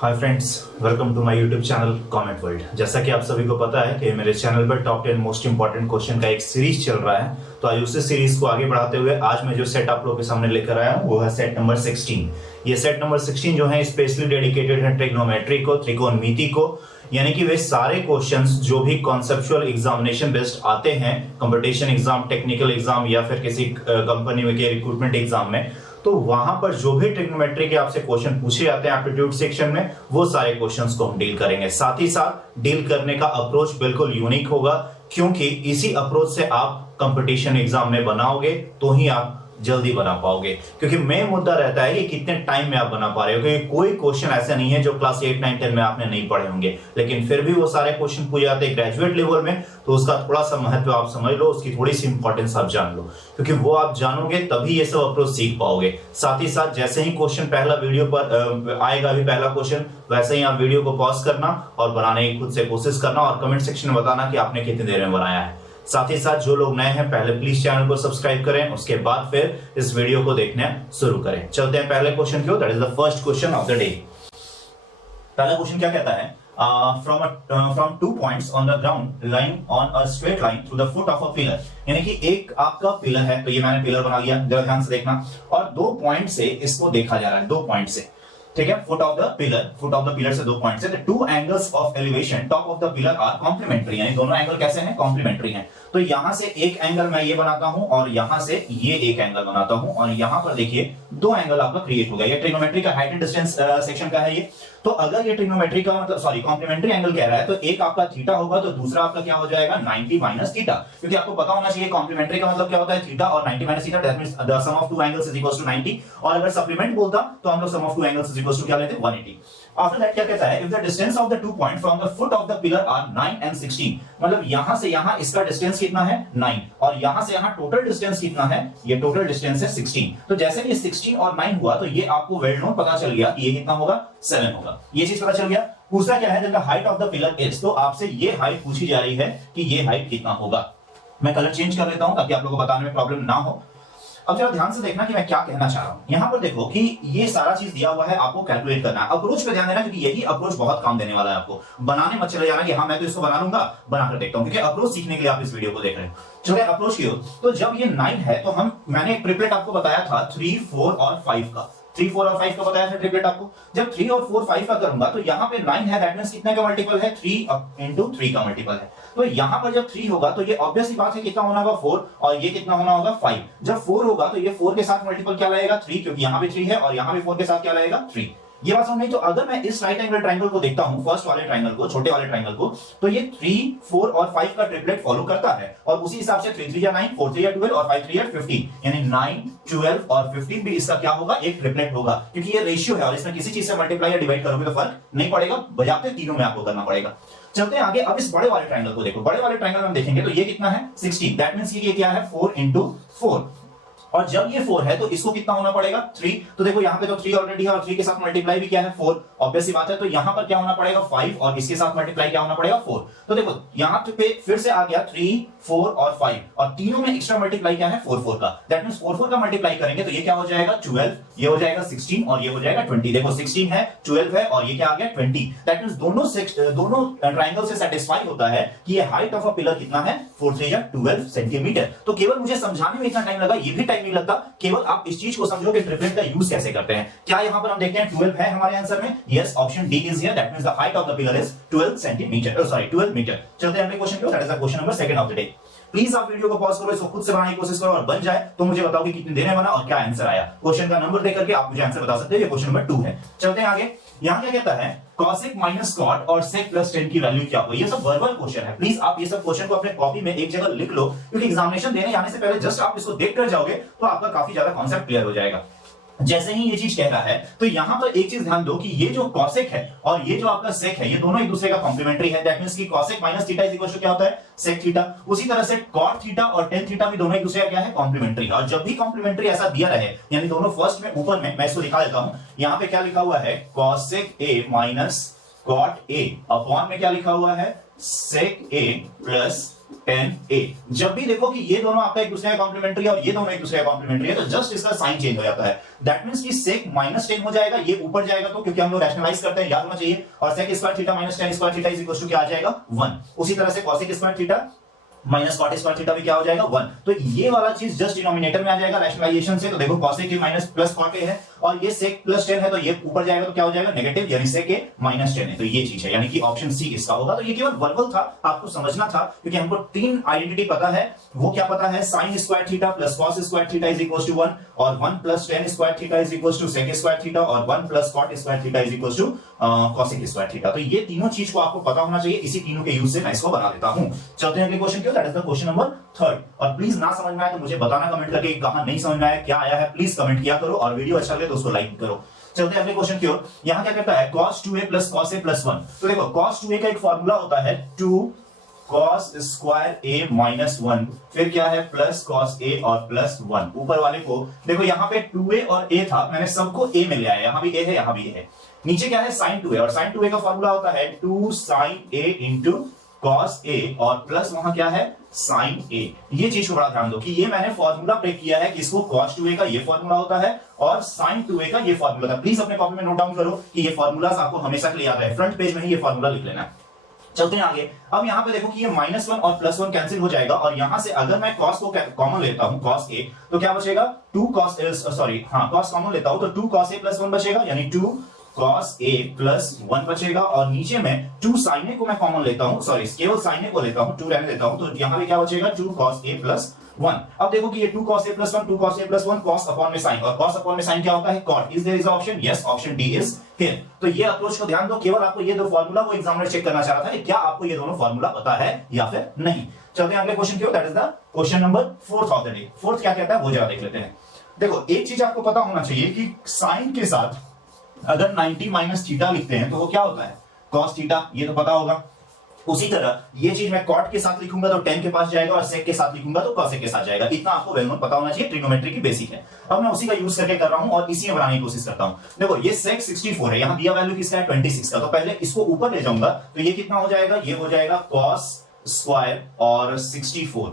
Hi friends, welcome to my YouTube channel Comet World. जैसा कि आप सभी को पता है कि मेरे चैनल पर टॉप 10 मोस्ट इंपॉर्टेंट क्वेश्चन का एक सीरीज चल रहा है। तो आज उसी सीरीज को आगे बढ़ाते हुए आज मैं जो सेट आप लोगों के सामने लेकर आया हूं वो है सेट नंबर 16। ये सेट नंबर 16 जो है स्पेशली डेडिकेटेड है ट्रिग्नोमेट्री को, त्रिकोणमिति को, यानी कि वे सारे क्वेश्चंस जो भी कॉन्सेप्चुअल एग्जामिनेशन बेस्ड आते हैं, कंपटीशन एग्जाम, टेक्निकल एग्जाम या फिर किसी कंपनी में के रिक्रूटमेंट एग्जाम में, तो वहां पर जो भी ट्रिग्नोमेट्री के आपसे क्वेश्चन पूछे जाते हैं एप्टीट्यूड सेक्शन में, वो सारे क्वेश्चंस को हम डील करेंगे। साथ ही साथ डील करने का अप्रोच बिल्कुल यूनिक होगा, क्योंकि इसी अप्रोच से आप कंपटीशन एग्जाम में बनाओगे तो ही आप जल्दी बना पाओगे। क्योंकि मेन मुद्दा रहता है कि कितने टाइम में आप बना पा रहे हो, क्योंकि कोई क्वेश्चन ऐसा नहीं है जो क्लास 8, 9, 10 में आपने नहीं पढ़े होंगे, लेकिन फिर भी वो सारे क्वेश्चन पूछे जाते हैं ग्रेजुएट लेवल में, तो उसका थोड़ा सा महत्व आप समझ लो, उसकी थोड़ी सी इंपॉर्टेंस आप जान लो, क्योंकि वो आप जानोगे तभी ये सब अप्रोच सीख पाओगे। साथ ही साथ जैसे ही क्वेश्चन पहला वीडियो पर आएगा, अभी पहला क्वेश्चन, वैसे ही आप वीडियो को पॉज करना और बनाने की खुद से कोशिश करना और कमेंट सेक्शन में बताना कि आपने कितनी देर में बनाया है। साथ ही साथ जो लोग नए हैं पहले प्लीज चैनल को सब्सक्राइब करें, उसके बाद फिर इस वीडियो को देखना शुरू करें। चलते हैं पहले क्वेश्चन की ओर, that is the first question of the day. पहला क्वेश्चन क्या कहता है? from 2 points on the ground lying on a straight line through the foot of a pillar, यानी कि एक आपका पिलर है, तो ये मैंने पिलर बना लिया, जरा ध्यान से देखना, और 2 पॉइंट से इसको देखा जा रहा है, 2 पॉइंट से, ठीक है, फुट ऑफ द पिलर से 2 पॉइंट से, the two angles of elevation top of the pillar are complementary, यानी दोनों एंगल कैसे हैं? कॉम्प्लीमेंट्री हैं। तो यहां से एक एंगल मैं ये बनाता हूं और यहां से ये एक एंगल बनाता हूं, और यहां पर देखिए 2 एंगल आपका क्रिएट हो गया। ये ट्रिग्नोमेट्री का हाइट एंड डिस्टेंस सेक्शन का है ये। तो अगर ये ट्रिग्नोमेट्री का मतलब कॉम्प्लीमेंट्री एंगल कह रहा है, तो एक आपका थीटा होगा तो दूसरा आपका क्या हो जाएगा? 90 माइनस थीटा, क्योंकि आपको पता होना चाहिए कॉम्प्लीमेंट्री का मतलब क्या होता है, थीटा, और 90 minus theta, that means the sum of 2 angles is equals to 90, और अगर सप्लीमेंट बोलता तो हम लोग sum of 2 angles is equals to क्या लेते हैं? 180। आफ्टर दैट क्या कहता है? If the distance of the 2 point from the foot of the pillar are 9 and 16, मतलब यहां से यहां इसका डिस्टेंस कितना है? 9, और यहां से यहां टोटल डिस्टेंस कितना है? ये टोटल डिस्टेंस है 16। तो जैसे कि 16 और 9 हुआ तो ये आपको वेल नोन पता चल गया कि ये कितना होगा? 7 होगा। ये चीज पता चल गया। दूसरा क्या है? The height of the pillar is, तो आपसे ये हाइट पूछी जा रही है कि ये हाइट कितना होगा। मैं कलर चेंज कर लेता हूं ताकि आप लोगों को बताने में प्रॉब्लम ना हो। अब जरा ध्यान से देखना कि मैं क्या कहना चाह रहा हूं। यहां पर देखो कि ये सारा चीज दिया हुआ है, आपको कैलकुलेट करना है। अप्रोच पे ध्यान देना, क्योंकि यही अप्रोच बहुत काम देने वाला है आपको। बनाने मत चले जाना कि हाँ मैं तो इसको बना लूंगा, बनाकर देखता हूं, क्योंकि अप्रोच सीखने के लिए आप इस वीडियो को देख रहे हो। चलो अप्रोच की ओर, तो जब ये 9 है तो मैंने एक ट्रिपलेट आपको बताया था 3, 4 और 5 का। 3, 4 और 5 का बताया था ट्रिपलेट आपको। जब 3 और 4, 5 का करूंगा तो यहाँ पे 9 है, दैट मींस कितने का मल्टीपल है? 3 into 3 का मल्टीपल है। तो यहाँ पर जब 3 होगा तो ये ऑब्वियस सी बात है कितना होना होगा? 4, और ये कितना होना होगा? 5। जब 4 होगा तो ये 4 के साथ मल्टीपल क्या लगेगा? 3, क्योंकि यहाँ पे 3 है, और यहाँ पे 4 के साथ क्या लगेगा? 3। ये बात समझ में? तो अगर मैं इस राइट एंगल ट्रायंगल को देखता हूं, फर्स्ट वाले ट्रायंगल को, छोटे वाले ट्रायंगल को, तो ये 3, 4 और 5 का ट्रिपलेट फॉलो करता है, और उसी हिसाब से 3 3 या 9, 4 3 या 12 और 5 3 या 15, यानी 9, 12 और 15 भी इसका क्या होगा? एक ट्रिपलेट होगा, क्योंकि ये रेशियो है और इसमें किसी चीज से मल्टीप्लाई या डिवाइड करोगे तो फर्क नहीं पड़ेगा, बजाते तीनों में आपको करना पड़ेगा। चलते हैं आगे। अब इस बड़े वाले ट्रायंगल को देखो। बड़े वाले ट्रायंगल में हम देखेंगे तो ये कितना है? 16, दैट मींस ये क्या है? 4 into 4, और जब ये 4 है तो इसको कितना होना पड़ेगा? 3। तो देखो यहाँ पे तो 3 ऑलरेडी है, और 3 के साथ मल्टीप्लाई भी क्या है? 4, ऑब्वियस सी बात है। तो यहाँ पर क्या होना पड़ेगा? 5, और इसके साथ मल्टीप्लाई क्या होना पड़ेगा? 4। तो देखो यहाँ पे फिर से आ गया 3, 4 और 5, और तीनों में एक्स्ट्रा मल्टीप्लाई क्या है? 4 4 का, दैट मींस 4 4 का मल्टीप्लाई करेंगे तो ये क्या हो जाएगा? 12, ये हो जाएगा 16, और ये हो जाएगा 20। देखो 16 है, 12 है, और ये क्या आ गया? 20। दैट मींस दोनों ट्रायंगल से सेटिस्फाई होता है कि ये हाइट ऑफ अ पिलर कितना है? 4 3 या 12 सेंटीमीटर। तो केवल मुझे समझाने में इतना टाइम लगा, ये भी टाइम नहीं लगता, केवल आप इस चीज को समझो कि ट्रिपलेट का यूज कैसे करते हैं। क्या यहां पर हम देखते हैं 12 है हमारे आंसर में? Yes, option D is here, that means the height of the pillar is 12 centimetre, sorry 12 metre. चलते हैं अगले क्वेश्चन की ओर, that is the question number 2 of the day. Please आप वीडियो को पॉज करो, इसको खुद से बनाने की कोशिश करो, और बन जाए तो मुझे बताओ कि कितनी देर में बना और क्या आंसर आया। क्वेश्चन का नंबर देख करके आप मुझे आंसर बता सकते हो। ये क्वेश्चन नंबर 2 है। चलते हैं आगे। यहां क्या कहता है? cosec माइनस cot और sec प्लस tan की वैल्यू क्या होगी? ये सब वर्बल क्वेश्चन है। प्लीज आप ये सब क्वेश्चन को अपने कॉपी में एक जगह लिख लो, क्योंकि एग्जामिनेशन देने जाने से पहले जस्ट आप इसको देख कर जाओगे तो आपका काफी ज्यादा कॉन्सेप्ट क्लियर हो जाएगा। जैसे ही ये चीज कह रहा है तो यहां पर एक चीज ध्यान दो कि ये जो cosec है और ये जो आपका sec है, ये दोनों एक दूसरे का कॉम्प्लीमेंट्री है। दैट मींस कि cosec minus theta is equal to क्या होता है? sec theta. उसी तरह से cot थीटा और tan थीटा भी दोनों एक दूसरे का क्या है? कॉम्प्लीमेंट्री है। और जब भी कॉम्प्लीमेंट्री ऐसा दिया रहे, यानी दोनों फर्स्ट में ऊपर में, मैं इसको दिखा देता हूं। यहां पे क्या लिखा हुआ है? cosec a minus cot a, upon में क्या लिखा हुआ है? sec a plus 10a। जब भी देखो कि ये दोनों आपका एक दूसरे का कॉम्प्लीमेंट्री है और ये दोनों एक दूसरे का कॉम्प्लीमेंट्री है, तो जस्ट इसका साइन चेंज हो जाता है। दैट मींस कि sec -10 हो जाएगा, ये ऊपर जाएगा तो, क्योंकि हम लोग रैशनलाइज करते हैं, याद होना चाहिए। और sec square theta minus tan square theta is equal to क्या आ जाएगा 1। उसी तरह से cosec square theta minus cot square theta भी क्या हो जाएगा 1। तो ये वाला चीज जस्ट डिनोमिनेटर में आ जाएगा रैशनलाइजेशन से। तो देखो cosec के माइनस प्लस कॉट है और ये sec प्लस 10 है, तो ये ऊपर जाएगा तो क्या हो जाएगा नेगेटिव, यानी sec के माइनस 10 है। तो ये चीज है, यानी कि ऑप्शन सी इसका होगा। तो ये केवल वर्बल था, आपको समझना था, क्योंकि हमको तीन आइडेंटिटी पता है। वो क्या पता है, sin square theta plus cos square theta is equal to 1 और 1 plus tan square theta is equal to sec square theta और 1 plus cot square theta is equal to cosec square theta. तो ये तीनों चीज को आपको पता होना चाहिए। इसी तीनों के यूज से मैं इसको बना देता हूं। चलते हैं अगले क्वेश्चन की ओर, that is the question number 3। और प्लीज ना समझ में आए तो मुझे बताना कमेंट करके, कहां नहीं समझ में आया, क्या आया है, प्लीज कमेंट किया करो। और वीडियो अच्छा लगे तो उसको लाइक करो। चलते हैं अगले क्वेश्चन की ओर। यहां क्या कहता है, cos 2a plus cos a plus 1। तो देखो cos 2a का एक फार्मूला होता है 2 cos स्क्वायर a माइनस 1, फिर क्या है प्लस cos a और प्लस 1। ऊपर वाले को देखो, यहां पे 2a और a था, मैंने सबको a में ले आया। यहां भी a है, यहां भी a है। नीचे क्या है sin 2a, और sin 2a का फार्मूला होता है 2 sin a into cos a और प्लस वहां क्या है sin a। ये चीज को बड़ा ध्यान दो कि ये मैंने फार्मूला ब्रेक किया है कि इसको cos 2a का ये फार्मूला होता है और sin 2a का ये फार्मूला था। प्लीज अपने कॉपी में नोट डाउन करो कि ये फार्मूलाज आपको हमेशा के लिए याद है। फ्रंट पेज में ही ये फार्मूला लिख लेना है। चलते हैं आगे। अब यहां पे देखो कि ये -1 और +1 कैंसिल हो जाएगा, और यहां से अगर मैं cos को कॉमन लेता हूं, cos a, तो क्या बचेगा 2 cos cos कॉमन लेता हूं तो 2 cos a + 1 बचेगा, यानी 2 cos a + 1 बचेगा। और नीचे में 2 sin a को मैं कॉमन लेता हूं, सॉरी केवल sin a को लेता हूं, 2 रहने देता हूं, तो यहां पे क्या बचेगा 2 cos a + 1। अब देखो कि ये 2 cos a + 1, 2 cos a + 1, cos upon में sin, और cos अपॉन में sin क्या होता है cot। Is there is option, yes, option D is here. तो ये अप्रोच को ध्यान दो। केवल आपको ये दो फार्मूला वो एग्जामिनर चेक करना चाह रहा था कि क्या आपको ये दोनों फार्मूला पता है या फिर नहीं। चलते हैं अगले क्वेश्चन की ओर, that is the question number 4 of the day. Fourth क्या कहता है वो जरा देख लेते हैं। देखो एक चीज आपको पता होना चाहिए कि sin के साथ अगर 90 माइनस थीटा लिखते हैं तो वो क्या होता है cos थीटा, ये तो पता होगा। उसी तरह ये चीज मैं cot के साथ लिखूंगा तो tan के पास जाएगा, और sec के साथ लिखूंगा तो cosec के साथ जाएगा। इतना आपको वेल नोन पता होना चाहिए, ट्रिग्नोमेट्री की बेसिक है। अब मैं उसी का यूज करके कर रहा हूं और इसी में बनाने की कोशिश करता हूं। देखो ये sec 64 है, यहां दिया वैल्यू किसका है 26 का, तो पहले इसको ऊपर ले जाऊंगा तो ये कितना हो जाएगा, ये हो जाएगा cos स्क्वायर और 64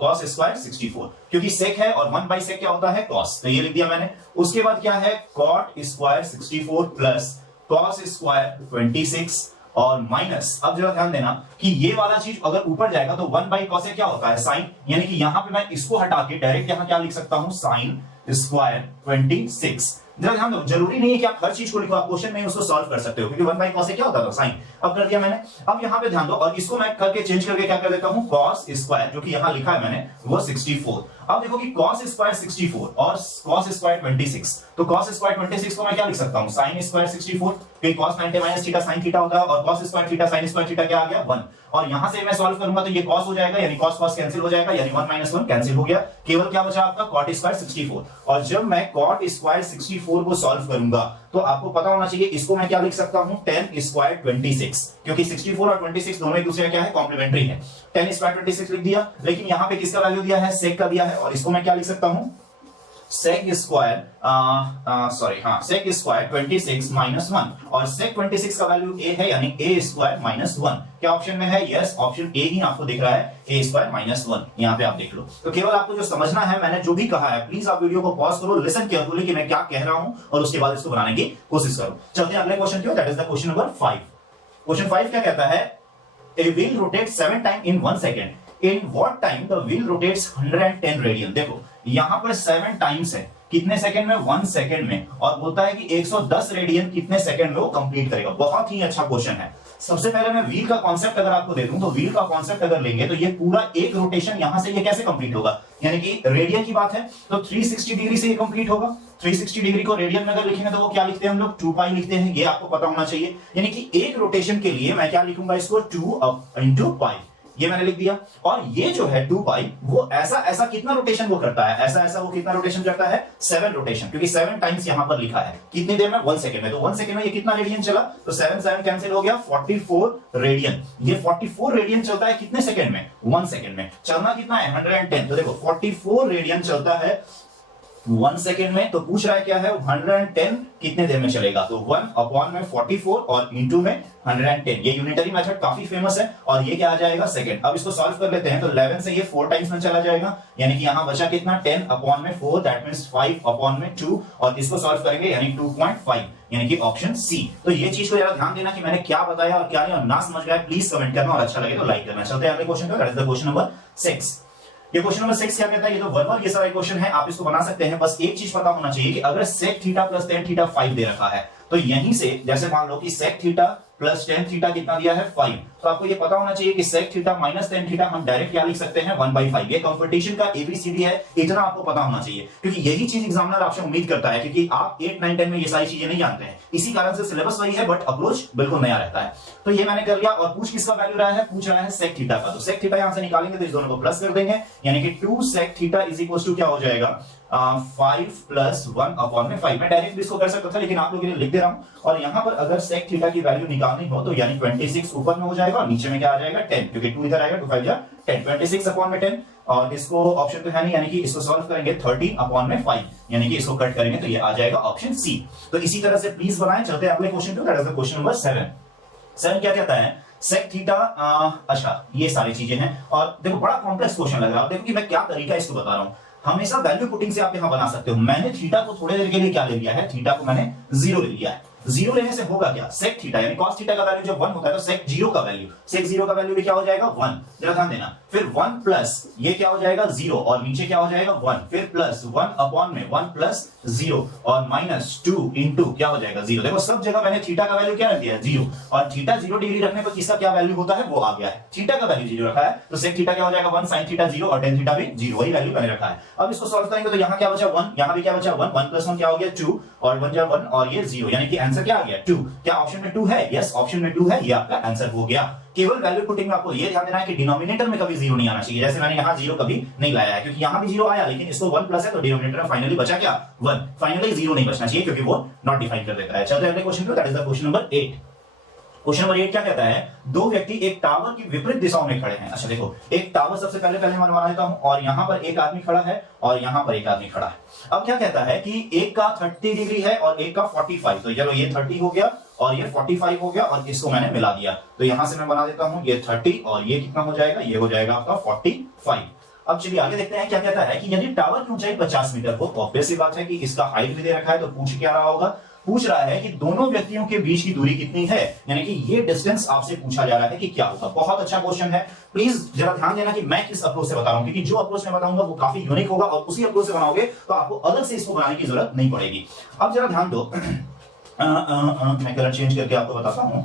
cos स्क्वायर 64, क्योंकि sec है और 1/sec क्या होता है cos, तो ये लिख दिया मैंने। उसके बाद क्या है cot square 64 plus cos square 26 और माइनस, अब जरा ध्यान देना कि ये वाला चीज अगर ऊपर जाएगा तो 1/cos क्या होता है sin, यानी कि यहां पे मैं इसको हटा के डायरेक्ट यहां क्या लिख सकता हूं sin स्क्वायर 26। जरा ध्यान दो, जरूरी नहीं है कि आप हर चीज को लिखो, आप क्वेश्चन में उसको सॉल्व कर सकते हो, क्योंकि 1/cos क्या होता था sin। अब कर दिया मैंने। अब यहां पे ध्यान दो, और इसको मैं करके चेंज करके क्या कर देता हूं cos स्क्वायर, जो कि यहां लिखा है मैंने वो 64। अब देखो कि cos स्क्वायर 64 और cos स्क्वायर 26, तो cos स्क्वायर 26 को मैं क्या लिख सकता हूं sin स्क्वायर 64, क्योंकि cos 90 minus theta sin theta होता है, और cos square theta sin square theta क्या आ गया 1। और यहां से मैं सॉल्व करूंगा तो ये cos हो जाएगा, यानी cos cos कैंसिल हो जाएगा, यानी 1 - 1 कैंसिल हो गया, केवल क्या बचा आपका cot स्क्वायर 64। और जब मैं cot स्क्वायर 64 को सॉल्व करूंगा तो आपको पता होना चाहिए इसको मैं क्या लिख सकता हूं tan स्क्वायर 26, क्योंकि 64 और 26 दोनों एक दूसरे का क्या है कॉम्प्लीमेंट्री है। tan स्क्वायर 26 लिख दिया, लेकिन यहां पे किसका वैल्यू दिया है sec का दिया है, और इसको मैं क्या लिख सकता हूं sec स्क्वायर sec स्क्वायर 26 - 1, और sec 26 का वैल्यू a है, यानी a स्क्वायर -1। क्या ऑप्शन में है, यस, ऑप्शन ए ही आपको दिख रहा है, a स्क्वायर -1। यहां पे आप देख लो। तो केवल आपको जो समझना है, मैंने जो भी कहा है, प्लीज आप वीडियो को पॉज करो, लिसन केयरफुली कि मैं क्या कह रहा हूं, और उसके बाद इसको बनाने की कोशिश करो। चलते हैं अगले क्वेश्चन की ओर, that is the question number 5। Question 5 क्या कहता है, a wheel rotates 7 times in 1 second. In what time the wheel rotates 110 radian. देखो यहां पर 7 टाइम्स है, कितने सेकंड में 1 सेकंड में, और बोलता है कि 110 रेडियन कितने सेकंड में वो कंप्लीट करेगा। बहुत ही अच्छा क्वेश्चन है। सबसे पहले मैं व्हील का कॉन्सेप्ट अगर आपको दे दूं तो व्हील का कॉन्सेप्ट अगर लेंगे तो ये पूरा एक रोटेशन यहां से ये कैसे कंप्लीट होगा, यानी कि रेडियन की बात है तो 360 डिग्री से ये कंप्लीट होगा। 360 डिग्री को रेडियन में अगर लिखेंगे तो वो क्या लिखते हैं हम लोग 2 पाई लिखते हैं, ये आपको पता होना चाहिए। यानी कि एक रोटेशन के लिए मैं क्या लिखूंगा इसको 2 * पाई, ये मैंने लिख दिया। और ये जो है 2 पाई वो ऐसा कितना रोटेशन वो करता है, ऐसा वो कितना रोटेशन करता है 7 रोटेशन, क्योंकि 7 टाइम्स यहां पर लिखा है। कितनी देर में 1 सेकंड में, तो 1 सेकंड में ये कितना रेडियन चला, तो 7 कैंसिल हो गया, 44 रेडियन। ये 44 रेडियन चलता है कितने सेकंड में 1 सेकंड में। चलना कितना है 110, तो देखो 44 रेडियन चलता है 1 सेकेंड में, तो पूछ रहा है क्या है 110 कितने देर में चलेगा, तो 1 अपॉन में 44 और इंटू में 110। ये यूनिटरी मेथड काफी फेमस है और ये क्या आ जाएगा सेकंड। अब इसको सॉल्व कर लेते हैं, तो 11 से ये 4 टाइम्स में चला जाएगा, यानी कि यहां बचा कितना 10 अपॉन में 4, दैट मींस 5 अपॉन में 2, और इसको सॉल्व करेंगे यानी 2.5, यानी कि ऑप्शन सी। तो ये चीज को जरा ध्यान देना कि मैंने क्या बताया और क्या नहीं, और ना समझ गया प्लीज कमेंट करना और अच्छा लगे तो लाइक करना। चलते हैं अगले क्वेश्चन पे, that is the question number 6। ये क्वेश्चन नंबर 6 क्या कहता है, ये तो वर्बल ये सारा क्वेश्चन है, आप इसको बना सकते हैं। बस एक चीज पता होना चाहिए कि अगर sec theta plus tan theta 5 दे रखा है, तो यहीं से जैसे मान लो कि sec theta plus tan theta कितना दिया है 5, तो आपको ये पता होना चाहिए कि sec theta minus tan theta हम डायरेक्ट क्या लिख सकते हैं 1/5। ये कंपटीशन का एबीसीडी है, इतना आपको पता होना चाहिए, क्योंकि यही चीज एग्जामिनर आपसे उम्मीद करता है, क्योंकि आप 8, 9, 10 में ये सारी चीजें नहीं जानते हैं, इसी कारण से सिलेबस वही है बट अप्रोच बिल्कुल नया रहता है। तो ये मैंने कर लिया, और पूछ किसका वैल्यू रहा है, पूछ रहा है sec थीटा का, तो sec थीटा यहां से निकालेंगे तो इस दोनों को प्लस कर देंगे, यानी कि 2 sec theta is equal to क्या हो जाएगा 5 प्लस 1 अपॉन में 5। मैं डायरेक्ट भी इसको कर सकता था, लेकिन आप लोगों के लिए लिख दे रहा हूं। और यहां पर अगर sec थीटा की वैल्यू निकालनी हो तो यानी 26 ऊपर में हो जाएगा और नीचे में क्या आ जाएगा 10, क्योंकि 2 इधर आएगा, 2 5 जा 10, 26 अपॉन में 10, और इसको ऑप्शन तो है नहीं, यानी कि इसको सॉल्व करेंगे 13 अपॉन में 5, यानी कि इसको कट करेंगे तो ये आ जाएगा ऑप्शन सी। तो इसी तरह से प्लीज बनाएं। चलते हैं अगले क्वेश्चन पे, that is the question number 7 क्या कहता है, sec थीटा, अच्छा ये सारी चीजें हैं, और देखो बड़ा कॉम्प्लेक्स क्वेश्चन लग रहा है, देखो कि मैं क्या तरीका इसको बता रहा हूं। हमेशा वैल्यू पुटिंग से आप यहां बना सकते हो। मैंने थीटा को थोड़ी देर के लिए क्या ले लिया है, थीटा को मैंने 0 ले लिया है। 0 लेने से होगा क्या, sec थीटा यानी cos थीटा का वैल्यू जब 1 होता है तो sec 0 का वैल्यू, sec 0 का वैल्यू भी क्या हो जाएगा 1, जरा ध्यान देना। फिर 1 प्लस ये क्या हो जाएगा 0, और नीचे क्या हो जाएगा 1, फिर प्लस 1 अपॉन में 1 प्लस 0 और माइनस 2 इंटू क्या हो जाएगा 0। देखो सब जगह मैंने थीटा का वैल्यू क्या रख दिया है 0, और थीटा 0 डिग्री रखने पर किसका क्या वैल्यू होता है वो आ गया है, थीटा का वैल्यू 0 रखा है, तो sec थीटा क्या हो जाएगा 1 sin थीटा 0 और tan थीटा भी 0, वही वैल्यू मैंने रखा है। अब इसको सॉल्व करेंगे तो यहां क्या बचा 1, यहां भी क्या बचा 1, 1 प्लस 1 क्या हो गया 2, और 1 जा 1 और ये 0, यानी कि आंसर क्या आ गया 2। क्या ऑप्शन में 2 है, यस ऑप्शन में 2 है, ये आपका आंसर हो गया। केवल वैल्यू पुटिंग में आपको ये ध्यान देना है कि डिनोमिनेटर में कभी 0 नहीं आना चाहिए, जैसे मैंने यहां 0 कभी नहीं लाया है, क्योंकि यहां भी 0 आया लेकिन इसको 1 प्लस है, तो डिनोमिनेटर में फाइनली बचा क्या 1, फाइनली 0 नहीं बचना चाहिए क्योंकि वो नॉट डिफाइन कर देता है। चलते हैं अगले क्वेश्चन पे, that is the question number 8। Question number 8 क्या कहता है, दो व्यक्ति एक टावर की विपरीत दिशाओं में खड़े हैं। अच्छा देखो, एक टावर सबसे पहले मैं बना देता हूं, और यहां पर एक आदमी खड़ा है और यहां पर एक आदमी खड़ा है। अब क्या कहता है कि एक का 30 डिग्री है और एक का 45, तो चलो ये 30 हो गया और ये 45 हो गया, और इसको मैंने मिला दिया, तो यहां से मैं बना देता हूं ये 30 और ये कितना हो जाएगा, ये हो जाएगा आपका 45। अब चलिए आगे देखते हैं क्या कहता है कि यदि टावर की ऊंचाई 50 मीटर हो, तो ऑब्वियस सी बात है कि इसका हाइट भी दे रखा है, तो पूछ क्या रहा होगा, पूछ रहा है कि दोनों व्यक्तियों के बीच की दूरी कितनी है, यानी कि ये डिस्टेंस आपसे पूछा जा रहा है कि क्या होगा। बहुत अच्छा क्वेश्चन है, प्लीज जरा ध्यान देना कि मैं किस अप्रोच से बता रहा हूं, क्योंकि जो अप्रोच मैं बताऊंगा वो काफी यूनिक होगा, और उसी अप्रोच से बनाओगे तो आपको अलग से इसको बनाने की जरूरत नहीं पड़ेगी। अब जरा ध्यान दो, मैं कलर चेंज करके आपको बताता हूं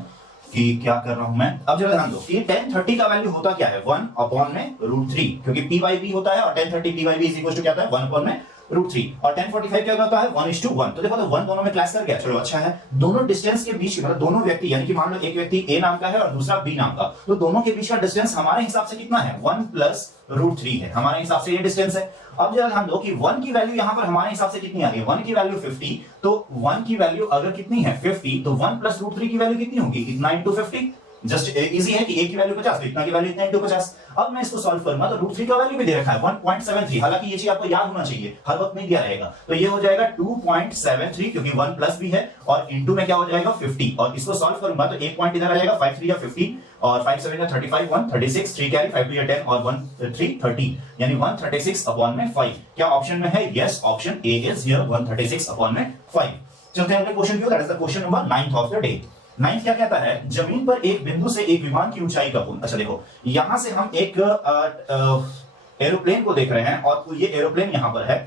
कि क्या कर रहा हूं मैं। अब जरा ध्यान दो कि tan 30 का वैल्यू होता क्या है 1 अपॉन में √3, क्योंकि p by v होता है, और tan 30 p by v is equal to क्या होता है 1 अपॉन में √3, और tan 45 क्या होता है 1:1। तो देखो तो 1 दोनों में क्लास कर गया, चलो अच्छा है। दोनों डिस्टेंस के बीच मतलब दोनों व्यक्ति, यानी कि मान लो एक व्यक्ति a नाम का है और दूसरा b नाम का, तो दोनों के बीच का डिस्टेंस हमारे हिसाब से कितना है 1 प्लस √3 है, हमारे हिसाब से ये डिस्टेंस है। अब जरा ध्यान दो कि 1 की वैल्यू यहां पर हमारे हिसाब से कितनी आ रही है, 1 की वैल्यू 50, तो 1 की वैल्यू अगर कितनी है 50, तो 1 प्लस √3 की वैल्यू कितनी होगी, इतना इंटू 50। जस्ट इजी है कि a की वैल्यू 50 तो इतना की वैल्यू इतना इंटू 50। अब मैं इसको सॉल्व करूंगा तो √3 का वैल्यू भी दे रखा है 1.73, हालांकि ये चीज आपको याद होना चाहिए, हर वक्त नहीं दिया रहेगा, तो ये हो जाएगा 2.73, क्योंकि 1 प्लस भी है, और इंटू में क्या हो जाएगा 50, और इसको सॉल्व करूंगा तो एक पॉइंट इधर आ जाएगा, 5 3 या 50 और 5 7 या 35, 1 36, 3 कैरी 5 2 या 10 और 1 3 30, यानी 136 अपॉन में 5। क्या ऑप्शन में है, yes option A is here 136 upon में 5। चलते हैं अगले क्वेश्चन की ओर, that is the question number 9 of the day. 9 क्या कहता है, जमीन पर एक बिंदु से एक विमान की ऊंचाई का कोण। अच्छा देखो, यहां से हम एक एरोप्लेन को देख रहे हैं, और ये एरोप्लेन यहां पर है,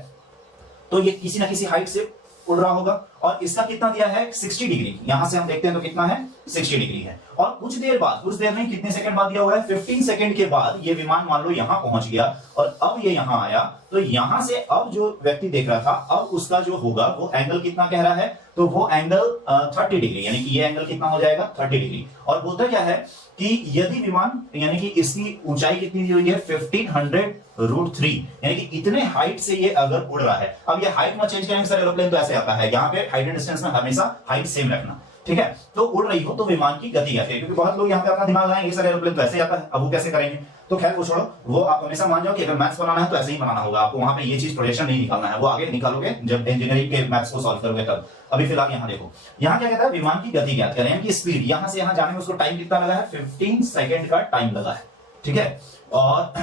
तो ये किसी ना किसी हाइट से उड़ रहा होगा, और इसका कितना दिया है 60 डिग्री, यहां से हम देखते हैं तो कितना है 60 डिग्री है, और कुछ देर बाद, कुछ देर नहीं कितने सेकंड बाद दिया हुआ है 15 सेकंड के बाद ये विमान मान लो यहां पहुंच गया, और अब ये यहां आया, तो यहां से अब जो व्यक्ति देख रहा था, अब उसका जो होगा वो एंगल कितना कह रहा है, तो वो एंगल 30 डिग्री, यानी कि ये एंगल कितना हो जाएगा 30 डिग्री। और बोलता क्या है कि यदि विमान, यानी कि इसकी ऊंचाई कितनी दी हुई है 1500√3, यानी कि इतने हाइट से ये अगर उड़ रहा है। अब ये हाइट में चेंज करेंगे सर, एरोप्लेन तो ऐसे आता है, यहाँ पे हाइट एंड डिस्टेंस में हमेशा हाइट सेम रखना, ठीक है, तो उड़ रही हो तो विमान की गति कैसे, क्योंकि बहुत लोग यहाँ पे अपना दिमाग लगाएंगे सर एरोप्लेन तो ऐसे जाता है, अब वो कैसे करेंगे। तो खैर वो छोड़ो, वो आप हमेशा मान जाओ कि अगर मैथ्स बनाना है तो ऐसे ही बनाना होगा आपको, वहां पे ये चीज प्रोजेक्शन नहीं निकालना है, वो आगे निकालोगे जब इंजीनियरिंग के मैथ्स को सॉल्व करोगे तब। अभी फिलहाल यहाँ देखो, यहाँ क्या कहता है विमान की गति ज्ञात करें, यानी स्पीड, यहाँ से यहाँ जाने में उसको टाइम कितना लगा है, 15 सेकेंड का टाइम लगा है, ठीक है। और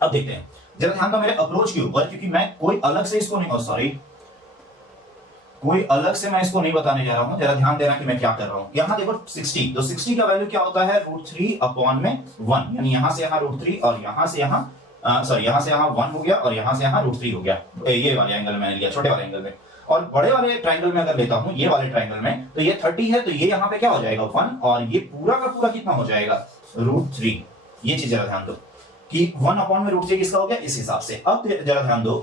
अब देखते हैं जरा ध्यान दो मेरे अप्रोच के ऊपर, क्योंकि मैं कोई अलग से इसको नहीं, सॉरी कोई अलग से मैं इसको नहीं बताने जा रहा हूं, जरा ध्यान देना कि मैं क्या कर रहा हूं। यहां देखो 60, तो 60 का वैल्यू क्या होता है, √3/1, यानी यहां से यहां √3 और यहां से यहां सॉरी यहां से यहां 1 हो गया और यहां से यहां √3 हो गया, ये वाले एंगल में मैंने लिया, छोटे वाले एंगल में। और बड़े वाले ट्रायंगल में अगर लेता हूं, ये वाले ट्रायंगल में, तो ये 30 है, तो ये यहां पे क्या हो जाएगा 1, और ये पूरा का पूरा कितना हो जाएगा √3। ये चीज जरा ध्यान दो कि 1/√3 किसका हो गया, इस हिसाब से। अब जरा ध्यान दो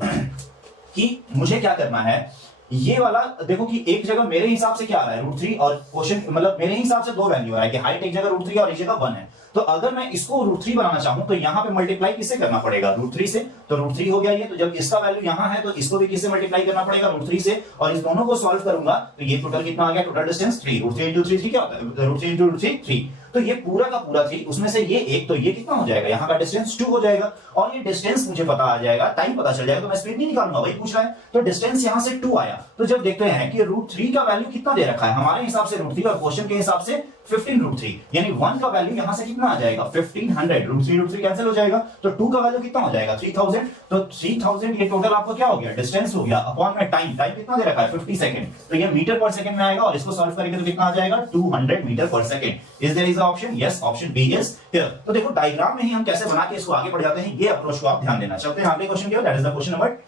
कि मुझे क्या करना है, ये वाला देखो कि एक जगह मेरे हिसाब से क्या आ रहा है √3, और क्वेश्चन मतलब मेरे हिसाब से दो वैल्यू आ रहा है कि हाइट एक जगह √3 और एक जगह 1 है। तो अगर मैं इसको √3 बनाना चाहूं तो यहां पे मल्टीप्लाई किससे करना पड़ेगा, √3 से, तो √3 हो गया ये। तो जब इसका वैल्यू यहां है तो इसको भी किससे मल्टीप्लाई करना पड़ेगा, √3 से, और इस दोनों को सॉल्व करूंगा तो ये टोटल कितना आ गया, टोटल डिस्टेंस 3, √3 × 3 क्या होता है, √3 × 3 3, तो ये पूरा का पूरा 3, उसमें से ये एक, तो ये कितना हो जाएगा, यहाँ का डिस्टेंस 2 हो जाएगा, और ये डिस्टेंस मुझे पता आ जाएगा, टाइम पता चल जाएगा, तो मैं स्पीड नहीं निकालूंगा, वही पूछ रहा है। तो डिस्टेंस यहाँ से 2 आया, तो जब देखते हैं कि √3 का वैल्यू कितना दे रखा है, हमारे हिसाब से √3 और क्वेश्चन के हिसाब से 15√3, यानी 1 का वैल्यू यहां से कितना आ जाएगा 1500, √3 कैंसिल हो जाएगा, तो 2 का वैल्यू कितना हो जाएगा 3000, तो 3000 ये टोटल आपको क्या हो गया, डिस्टेंस हो गया, अपॉन में टाइम, टाइम कितना दे रखा है 50 सेकंड, तो ये मीटर पर सेकंड में आएगा, और इसको सॉल्व करेंगे तो कितना आ जाएगा 200 metre per second. Is there is option, yes, option B is here. तो देखो डायग्राम में ही हम कैसे बना के इसको आगे बढ़ जाते हैं, ये अप्रोच को आप ध्यान देना। चलते हैं अगले क्वेश्चन की ओर, that is the question number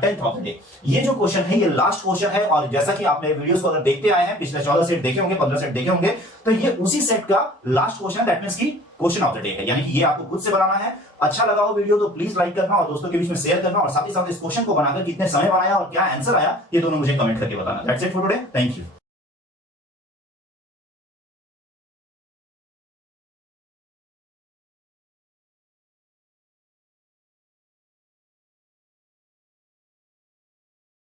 10th of the day. ये जो क्वेश्चन है ये लास्ट क्वेश्चन है, और जैसा कि आपने वीडियोस को अगर देखते आए हैं, पिछले 14 सेट देखे होंगे, 15 सेट देखे होंगे, तो ये उसी सेट का लास्ट क्वेश्चन है, दैट मींस की क्वेश्चन ऑफ द डे है, यानी कि ये आपको खुद से बनाना है। अच्छा लगा हो वीडियो तो प्लीज लाइक करना और दोस्तों के बीच में शेयर करना, और साथ ही साथ इस क्वेश्चन को बनाकर कितने समय बनाया और क्या आंसर आया ये दोनों मुझे कमेंट करके बताना। That's it for today, thank you.